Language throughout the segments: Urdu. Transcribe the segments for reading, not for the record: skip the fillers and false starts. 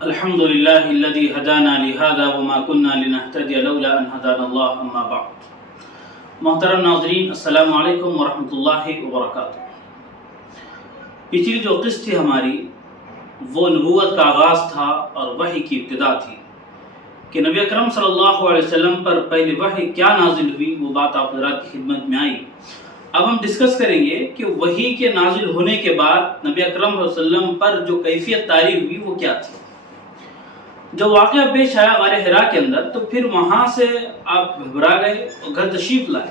الحمد لله الذي هدانا لهذا وما كنا لنهتدي لولا ان هدانا الله اما بعد. محترم ناظرین، السلام علیکم ورحمۃ اللہ وبرکاتہ. پچھلی جو قسط تھی ہماری وہ نبوت کا آغاز تھا اور وحی کی ابتدا تھی کہ نبی اکرم صلی اللہ علیہ وسلم پر پہلی وحی کیا نازل ہوئی، وہ بات آپ حضرات کی خدمت میں آئی. اب ہم ڈسکس کریں گے کہ وحی کے نازل ہونے کے بعد نبی اکرم صلی اللہ علیہ وسلم پر جو کیفیت طاری ہوئی وہ کیا تھی. جو واقعہ پیش آیا غار حرا کے اندر، تو پھر وہاں سے آپ گھبرا گئے اور گھر تشریف لائے،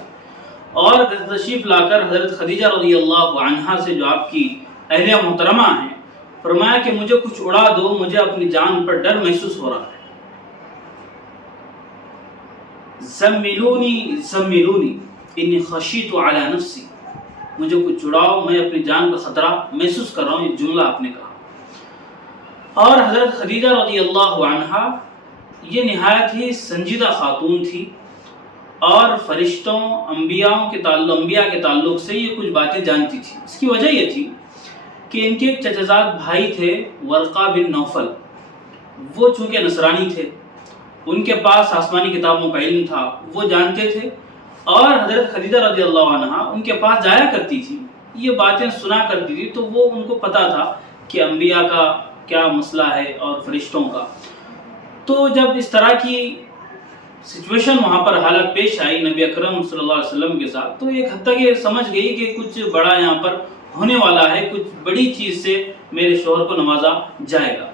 اور گھر تشریف لا کر حضرت خدیجہ رضی اللہ عنہا سے جو آپ کی اہلیہ محترمہ ہیں، فرمایا کہ مجھے کچھ اڑا دو، مجھے اپنی جان پر ڈر محسوس ہو رہا ہے. زملونی زملونی انی خشیت علی نفسی، مجھے کچھ اڑاؤ، میں اپنی جان کا خطرہ محسوس کر رہا ہوں. یہ جملہ آپ نے کہا. اور حضرت خدیجہ رضی اللہ عنہا یہ نہایت ہی سنجیدہ خاتون تھی، اور فرشتوں انبیاء کے تعلق سے یہ کچھ باتیں جانتی تھی. اس کی وجہ یہ تھی کہ ان کے ایک چچزاد بھائی تھے ورقہ بن نوفل. وہ چونکہ نصرانی تھے، ان کے پاس آسمانی کتابوں کا علم تھا، وہ جانتے تھے، اور حضرت خدیجہ رضی اللہ عنہا ان کے پاس جایا کرتی تھی، یہ باتیں سنا کرتی تھی، تو وہ ان کو پتا تھا کہ انبیاء کا کیا مسئلہ ہے اور فرشتوں کا. تو جب اس طرح کی سچویشن وہاں پر حالت پیش آئی نبی اکرم صلی اللہ علیہ وسلم کے ساتھ، تو ایک حد تک یہ سمجھ گئی کہ کچھ بڑا یہاں پر ہونے والا ہے، کچھ بڑی چیز سے میرے شوہر کو نوازا جائے گا.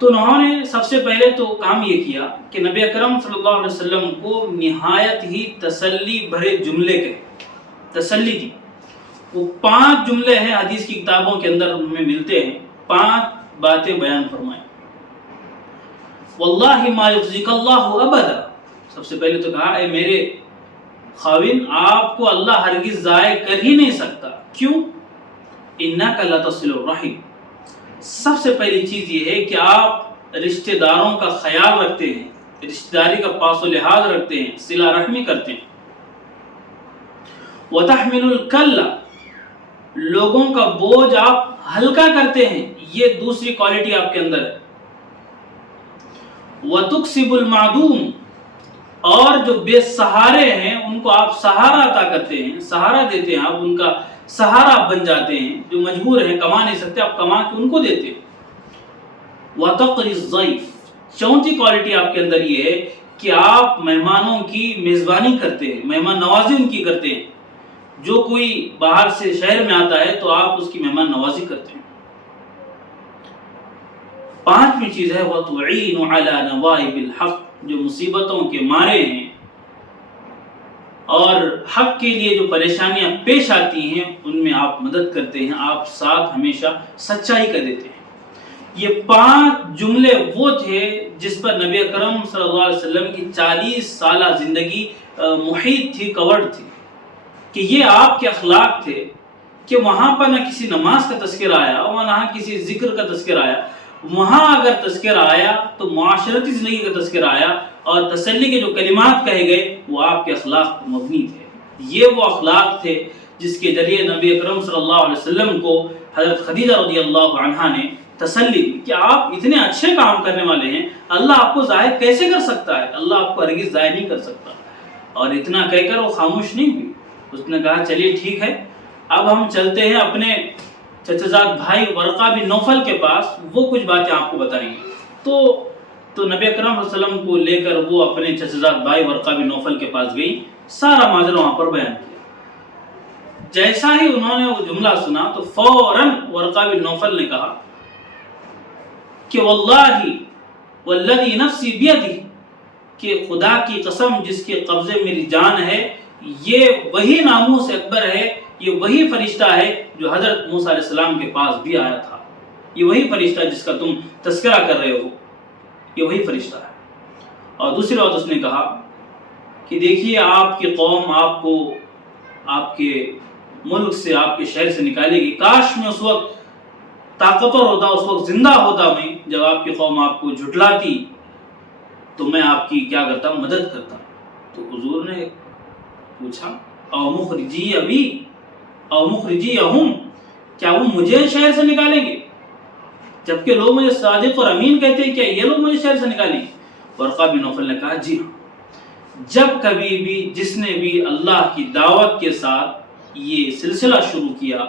تو انہوں نے سب سے پہلے تو کام یہ کیا کہ نبی اکرم صلی اللہ علیہ وسلم کو نہایت ہی تسلی بھرے جملے کے تسلی دی. وہ 5 جملے ہیں حدیث کی کتابوں کے اندر ہمیں ملتے ہیں، 5 باتیں بیان فرمائیں. واللہ ما یخزیک اللہ ابدا، سب سے پہلے تو کہا اے میرے خاوند، آپ کو اللہ ہرگز ضائع کر ہی نہیں سکتا. کیوں؟ انک لتصل الرحم. سب سے پہلی چیز یہ ہے کہ آپ رشتہ داروں کا خیال رکھتے ہیں، رشتہ داری کا پاس و لحاظ رکھتے ہیں، صلہ رحمی کرتے ہیں. وتحمل الکل، لوگوں کا بوجھ آپ ہلکا کرتے ہیں، یہ دوسری کوالٹی آپ کے اندر ہے. وتکسب المعدوم، اور جو بے سہارے ہیں ان کو آپ سہارا عطا کرتے ہیں، سہارا دیتے ہیں، آپ ان کا سہارا بن جاتے ہیں. جو مجبور ہیں، کما نہیں سکتے، آپ کما کے ان کو دیتے ہیں. وتقری الضیف، چوتھی کوالٹی آپ کے اندر یہ ہے کہ آپ مہمانوں کی میزبانی کرتے ہیں، مہمان نوازی ان کی کرتے ہیں. جو کوئی باہر سے شہر میں آتا ہے تو آپ اس کی مہمان نوازی کرتے ہیں. 5ویں چیز ہے وَتُعِينُ عَلَى نَوَائِبِ الْحَقِّ، جو مصیبتوں کے مارے ہیں اور حق کے لیے جو پریشانیاں پیش آتی ہیں ان میں آپ مدد کرتے ہیں، آپ ساتھ ہمیشہ سچائی کا دیتے ہیں. یہ 5 جملے وہ تھے جس پر نبی اکرم صلی اللہ علیہ وسلم کی 40 سالہ زندگی محیط تھی، کورڈ تھی، کہ یہ آپ کے اخلاق تھے. کہ وہاں پر نہ کسی نماز کا تذکرہ آیا اور نہ کسی ذکر کا تذکرہ آیا. وہاں اگر تذکرہ آیا تو معاشرتی زندگی کا تذکرہ آیا، اور تسلی کے جو کلمات کہے گئے وہ آپ کے اخلاق پر مبنی تھے. یہ وہ اخلاق تھے جس کے ذریعے نبی اکرم صلی اللہ علیہ وسلم کو حضرت خدیجہ رضی اللہ عنہا نے تسلی دی کہ آپ اتنے اچھے کام کرنے والے ہیں، اللہ آپ کو ضائع کیسے کر سکتا ہے، اللہ آپ کو ہرگز ضائع نہیں کر سکتا. اور اتنا کہہ کر وہ خاموش نہیں ہوئی. اس نے کہا چلیے ٹھیک ہے، اب ہم چلتے ہیں اپنے چچزاد بھائی ورقہ بن نوفل کے پاس، وہ کچھ باتیں آپ کو بتائیں گے. تو نبی اکرم صلی اللہ علیہ وسلم کو لے کر وہ اپنے چچزاد بھائی ورقہ بن نوفل کے پاس گئی، سارا ماجرا وہاں پر بیان کیا. جیسا ہی انہوں نے وہ جملہ سنا تو فوراً ورقہ بن نوفل نے کہا کہ واللہ والذی نفسی بیدہ، کہ خدا کی قسم جس کے قبضے میری جان ہے، یہ وہی ناموس اکبر ہے، یہ وہی فرشتہ ہے جو حضرت موسیٰ علیہ السلام کے پاس بھی آیا تھا. یہ وہی فرشتہ جس کا تم تذکرہ کر رہے ہو، یہ وہی فرشتہ ہے. اور دوسری بات اس نے کہا کہ دیکھیے آپ کی قوم آپ کو آپ کے ملک سے، آپ کے شہر سے نکالے گی. کاش میں اس وقت طاقتور ہوتا، اس وقت زندہ ہوتا میں، جب آپ کی قوم آپ کو جھٹلاتی تو میں آپ کی کیا کرتا، مدد کرتا. تو حضور نے پوچھا او مخرجی ابی او مخرجی اہم، کیا وہ مجھے شہر سے نکالیں گے؟ جبکہ لوگ مجھے صادق اور امین کہتے ہیں، کیا یہ لوگ مجھے شہر سے نکالیں؟ ورقہ بن نوفل نے کہا جی ہاں، جب کبھی بھی جس نے بھی اللہ کی دعوت کے ساتھ یہ سلسلہ شروع کیا،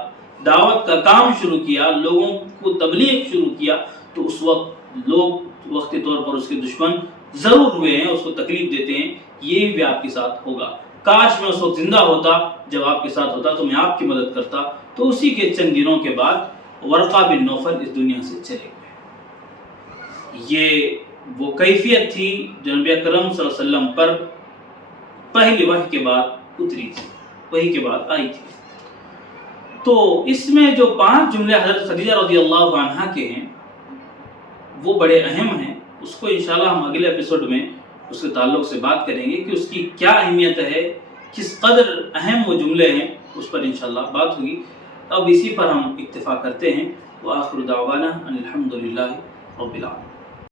دعوت کا کام شروع کیا، لوگوں کو تبلیغ شروع کیا، تو اس وقت لوگ وقتی طور پر اس کے دشمن ضرور ہوئے ہیں، اس کو تکلیف دیتے ہیں، یہ بھی آپ کے ساتھ ہوگا۔ کاش میں اس وقت زندہ ہوتا جب آپ کے ساتھ ہوتا تو میں آپ کی مدد کرتا۔ تو اسی کے چند دنوں کے بعد ورقہ بن نوفل اس دنیا سے چلے گئے۔ یہ وہ کیفیت تھی جو نبی اکرم صلی اللہ علیہ وسلم پر پہلی وحی کے بعد اتری تھی، وحی کے بعد آئی تھی۔ تو اس میں جو 5 جملے حضرت خدیجہ رضی اللہ عنہا کے ہیں وہ بڑے اہم ہیں۔ اس کو انشاءاللہ ہم اگلے ایپیسوڈ میں اس کے تعلق سے بات کریں گے کہ اس کی کیا اہمیت ہے، کس قدر اہم وہ جملے ہیں، اس پر انشاءاللہ بات ہوگی۔ اب اسی پر ہم اکتفا کرتے ہیں۔ وآخر دعوانا ان الحمد للہ رب العالمین۔